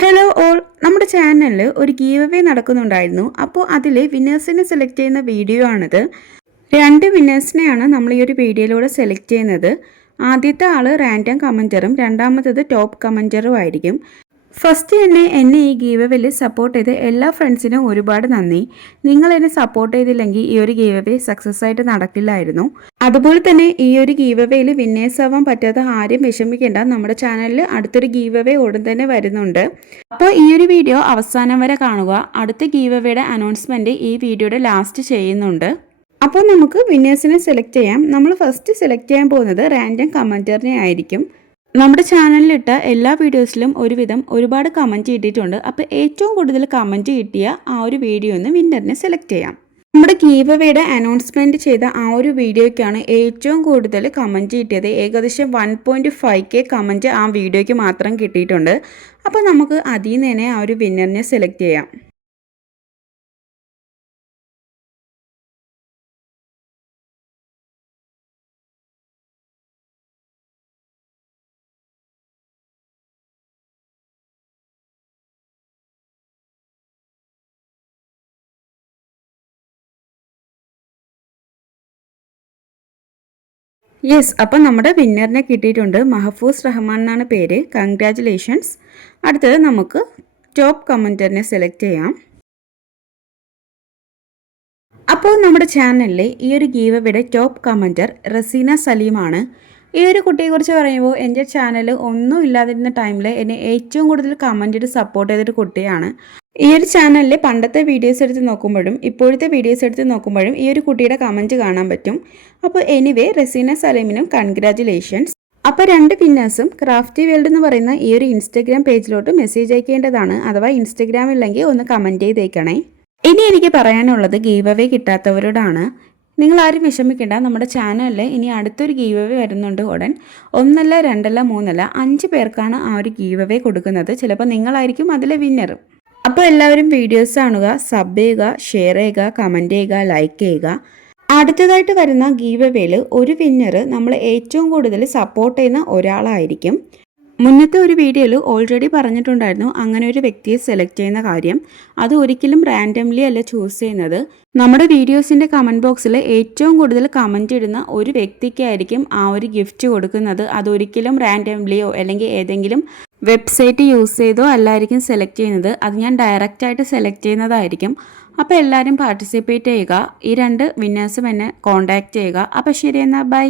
Hello all, നമ്മുടെ ചാനലിൽ ഒരു ഗീവ് അവേ നടക്കുന്നുണ്ടായിരുന്നു. അപ്പോൾ അതിൽ വിന്നേഴ്സിനെ സെലക്ട് ചെയ്യുന്ന വീഡിയോ ആണിത്. 2 വിന്നേഴ്സിനെയാണ് നമ്മൾ ഈ ഒരു വീഡിയോയിലൂടെ സെലക്ട് ചെയ്യുന്നത്. ആദ്യത്തെ ആൾ റാൻഡം കമൻറ്ററും രണ്ടാമത്തത് ടോപ്പ് കമൻറ്ററും ആയിരിക്കും. ഫസ്റ്റ് തന്നെ എന്നെ ഈ ഗീവ് അവേയിൽ സപ്പോർട്ട് ചെയ്ത എല്ലാ ഫ്രണ്ട്സിനും ഒരുപാട് നന്ദി. നിങ്ങൾ എന്നെ സപ്പോർട്ട് ചെയ്തില്ലെങ്കിൽ ഈ ഒരു ഗീവ് അവേ സക്സസ് ആയിട്ട് നടക്കില്ലായിരുന്നു. അതുപോലെ തന്നെ ഈ ഒരു ഗീവ് അവേയിൽ വിന്നേഴ്സ് ആവാൻ പറ്റാത്ത ആരും വിഷമിക്കേണ്ട. നമ്മുടെ ചാനലിൽ അടുത്തൊരു ഗീവ് അവേ ഉടൻ തന്നെ വരുന്നുണ്ട്. അപ്പോൾ ഈ ഒരു വീഡിയോ അവസാനം വരെ കാണുക. അടുത്ത ഗീവ് അവേയുടെ അനൗൺസ്മെൻറ്റ് ഈ വീഡിയോയുടെ ലാസ്റ്റ് ചെയ്യുന്നുണ്ട്. അപ്പോൾ നമുക്ക് വിന്നേഴ്സിനെ സെലക്ട് ചെയ്യാം. നമ്മൾ ഫസ്റ്റ് സെലക്ട് ചെയ്യാൻ പോകുന്നത് റാൻഡം കമൻറ്ററിനെ ആയിരിക്കും. നമ്മുടെ ചാനലിലിട്ട എല്ലാ വീഡിയോസിലും ഒരുപാട് കമൻറ്റ് കിട്ടിയിട്ടുണ്ട്. അപ്പോൾ ഏറ്റവും കൂടുതൽ കമൻറ്റ് കിട്ടിയ ആ ഒരു വീഡിയോ ഒന്ന് വിന്നറിനെ സെലക്ട് ചെയ്യാം. നമ്മുടെ ഗീവ് അവേയുടെ അനൗൺസ്മെൻറ്റ് ചെയ്ത ആ ഒരു വീഡിയോയ്ക്കാണ് ഏറ്റവും കൂടുതൽ കമൻറ്റ് കിട്ടിയത്. ഏകദേശം 1.5K കമൻറ്റ് ആ വീഡിയോയ്ക്ക് മാത്രം കിട്ടിയിട്ടുണ്ട്. അപ്പോൾ നമുക്ക് അതിൽ നിന്ന് തന്നെ ആ ഒരു വിന്നറിനെ സെലക്ട് ചെയ്യാം. യെസ്, അപ്പം നമ്മുടെ വിന്നറിനെ കിട്ടിയിട്ടുണ്ട്. മഹഫൂസ് റഹ്മാൻ എന്നാണ് പേര്. കൺഗ്രാജുലേഷൻസ്. അടുത്തത് നമുക്ക് ടോപ്പ് കമൻറ്ററിനെ സെലക്ട് ചെയ്യാം. അപ്പോൾ നമ്മുടെ ചാനലിലെ ഈ ഒരു ഗീവ് അവേയുടെ ടോപ്പ് കമൻറ്റർ റസീന സലീമാണ്. ഈ ഒരു കുട്ടിയെക്കുറിച്ച് പറയുമ്പോൾ എൻ്റെ ചാനൽ ഒന്നും ഇല്ലാതിരുന്ന ടൈമിൽ എന്നെ ഏറ്റവും കൂടുതൽ കമൻറ്റ് സപ്പോർട്ട് ചെയ്തൊരു കുട്ടിയാണ്. ഈ ഒരു ചാനലിൽ പണ്ടത്തെ വീഡിയോസ് എടുത്ത് നോക്കുമ്പോഴും ഇപ്പോഴത്തെ വീഡിയോസ് എടുത്ത് നോക്കുമ്പോഴും ഈ ഒരു കുട്ടിയുടെ കമൻറ്റ് കാണാൻ പറ്റും. അപ്പോൾ എനിവേ റസീന സലീമിനും കൺഗ്രാജുലേഷൻസ്. അപ്പോൾ 2 വിന്നേഴ്സും ക്രാഫ്റ്റി വേൾഡ് എന്ന് പറയുന്ന ഈ ഒരു ഇൻസ്റ്റഗ്രാം പേജിലോട്ട് മെസ്സേജ് അയക്കേണ്ടതാണ്. അഥവാ ഇൻസ്റ്റഗ്രാം ഇല്ലെങ്കിൽ ഒന്ന് കമൻറ്റ് ചെയ്തേക്കണേ. ഇനി എനിക്ക് പറയാനുള്ളത് ഗീവ് അവേ കിട്ടാത്തവരോടാണ്. നിങ്ങൾ ആരും വിഷമിക്കേണ്ട. നമ്മുടെ ചാനലിൽ ഇനി അടുത്തൊരു ഗീവ് അവേ വരുന്നുണ്ട് ഉടൻ. 1 അല്ല 2 അല്ല 3 അല്ല 5 പേർക്കാണ് ആ ഒരു ഗീവ് അവേ കൊടുക്കുന്നത്. ചിലപ്പോൾ നിങ്ങളായിരിക്കും അതിലെ വിന്നർ. അപ്പോൾ എല്ലാവരും വീഡിയോസ് കാണുക, സബ് ചെയ്യുക, ഷെയർ ചെയ്യുക, കമൻറ്റ് ചെയ്യുക, ലൈക്ക് ചെയ്യുക. അടുത്തതായിട്ട് വരുന്ന ഗീവ് അവേയിൽ ഒരു വിന്നർ നമ്മൾ ഏറ്റവും കൂടുതൽ സപ്പോർട്ട് ചെയ്യുന്ന ഒരാളായിരിക്കും. മുന്നത്തെ ഒരു വീഡിയോയിൽ ഓൾറെഡി പറഞ്ഞിട്ടുണ്ടായിരുന്നു അങ്ങനെ ഒരു വ്യക്തിയെ സെലക്ട് ചെയ്യുന്ന കാര്യം. അത് ഒരിക്കലും റാൻഡംലി അല്ല ചൂസ് ചെയ്യുന്നത്. നമ്മുടെ വീഡിയോസിൻ്റെ കമൻറ്റ് ബോക്സിൽ ഏറ്റവും കൂടുതൽ കമൻറ്റ് ഇടുന്ന ഒരു വ്യക്തിക്കായിരിക്കും ആ ഒരു ഗിഫ്റ്റ് കൊടുക്കുന്നത്. അതൊരിക്കലും റാൻഡംലിയോ അല്ലെങ്കിൽ ഏതെങ്കിലും വെബ്സൈറ്റ് യൂസ് ചെയ്തോ അല്ലായിരിക്കും സെലക്ട് ചെയ്യുന്നത്. അത് ഞാൻ ഡയറക്റ്റായിട്ട് സെലക്ട് ചെയ്യുന്നതായിരിക്കും. അപ്പോൾ എല്ലാവരും പാർട്ടിസിപ്പേറ്റ് ചെയ്യുക. ഈ 2 വിന്നേഴ്സും എന്നെ കോൺടാക്റ്റ് ചെയ്യുക. അപ്പോൾ ശരി, എന്നാൽ ബൈ.